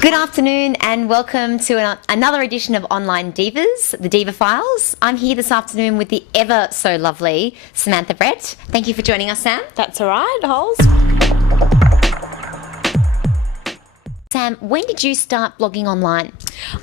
Good afternoon and welcome to another edition of Online Divas, the Diva Files. I'm here this afternoon with the ever so lovely Samantha Brett. Thank you for joining us, Sam. That's all right, Holes. Sam, when did you start blogging online?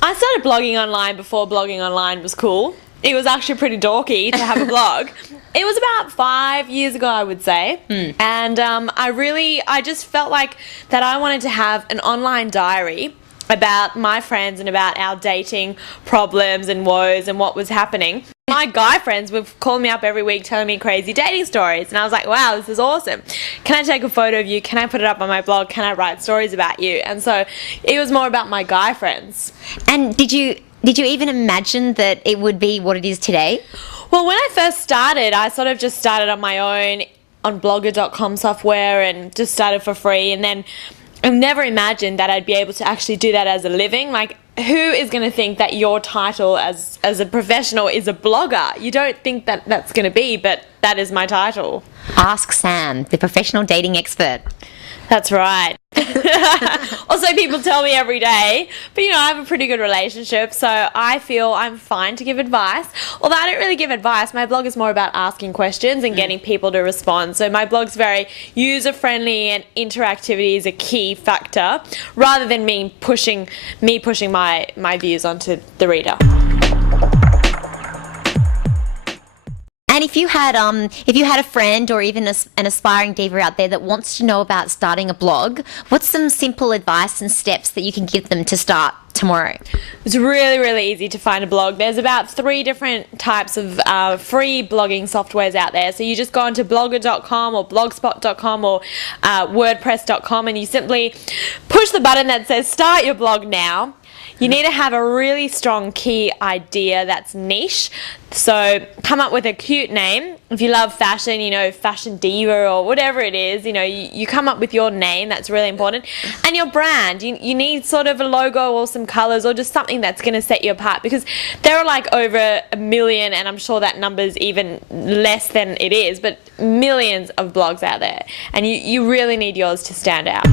I started blogging online before blogging online was cool. It was actually pretty dorky to have a blog. It was about 5 years ago, I would say. And I just felt like that I wanted to have an online diary about my friends and about our dating problems and woes and what was happening. My guy friends were calling me up every week telling me crazy dating stories, and I was like, wow, this is awesome. Can I take a photo of you? Can I put it up on my blog? Can I write stories about you? And so it was more about my guy friends. And did you even imagine that it would be what it is today? Well, when I first started, I sort of just started on my own on blogger.com software and just started for free, and then I never imagined that I'd be able to actually do that as a living. Like, who is going to think that your title as a professional is a blogger? You don't think that that's going to be, but that is my title. Ask Sam, the professional dating expert. That's right. Also, people tell me every day, but I have a pretty good relationship, so I feel I'm fine to give advice. Although I don't really give advice, my blog is more about asking questions and getting people to respond. So my blog's very user-friendly, and interactivity is a key factor, rather than me pushing my views onto the reader. And if you had a friend or even an aspiring diva out there that wants to know about starting a blog, what's some simple advice and steps that you can give them to start tomorrow? It's really, really easy to find a blog. There's about 3 different types of free blogging softwares out there. So you just go onto blogger.com or blogspot.com or wordpress.com, and you simply push the button that says start your blog now. You need to have a really strong key idea that's niche. So come up with a cute name. If you love fashion, fashion diva or whatever it is, you come up with your name. That's really important. And your brand. You need sort of a logo or some colors or just something that's going to set you apart, because there are like over 1 million, and I'm sure that number's even less than it is, but millions of blogs out there. And you really need yours to stand out.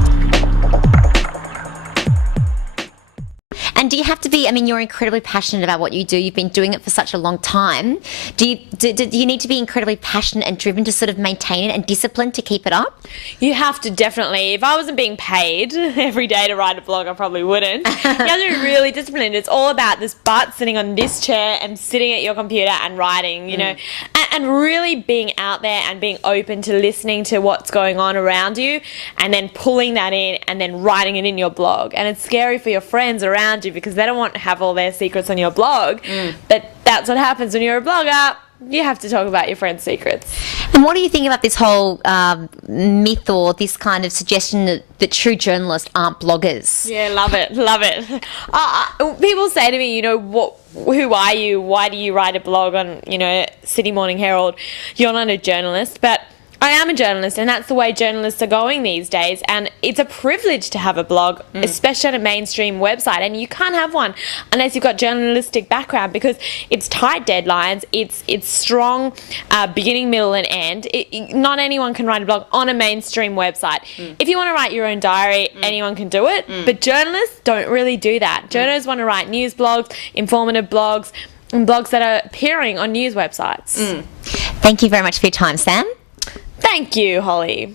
And do you have to be, you're incredibly passionate about what you do. You've been doing it for such a long time. Do you need to be incredibly passionate and driven to sort of maintain it and disciplined to keep it up? You have to, definitely. If I wasn't being paid every day to write a blog, I probably wouldn't. You have to be really disciplined. It's all about this butt sitting on this chair and sitting at your computer and writing, and really being out there and being open to listening to what's going on around you, and then pulling that in and then writing it in your blog. And it's scary for your friends around you, because they don't want to have all their secrets on your blog. But that's what happens when you're a blogger. You have to talk about your friends' secrets. And what do you think about this whole myth or this kind of suggestion that true journalists aren't bloggers? Yeah, love it. People say to me, who are you? Why do you write a blog on, Sydney Morning Herald? You're not a journalist. But I am a journalist, and that's the way journalists are going these days, and it's a privilege to have a blog, especially on a mainstream website, and you can't have one unless you've got journalistic background, because it's tight deadlines, it's strong beginning, middle and end. Not anyone can write a blog on a mainstream website. If you want to write your own diary, anyone can do it, but journalists don't really do that. Journalists want to write news blogs, informative blogs, and blogs that are appearing on news websites. Thank you very much for your time, Sam. Thank you, Holly.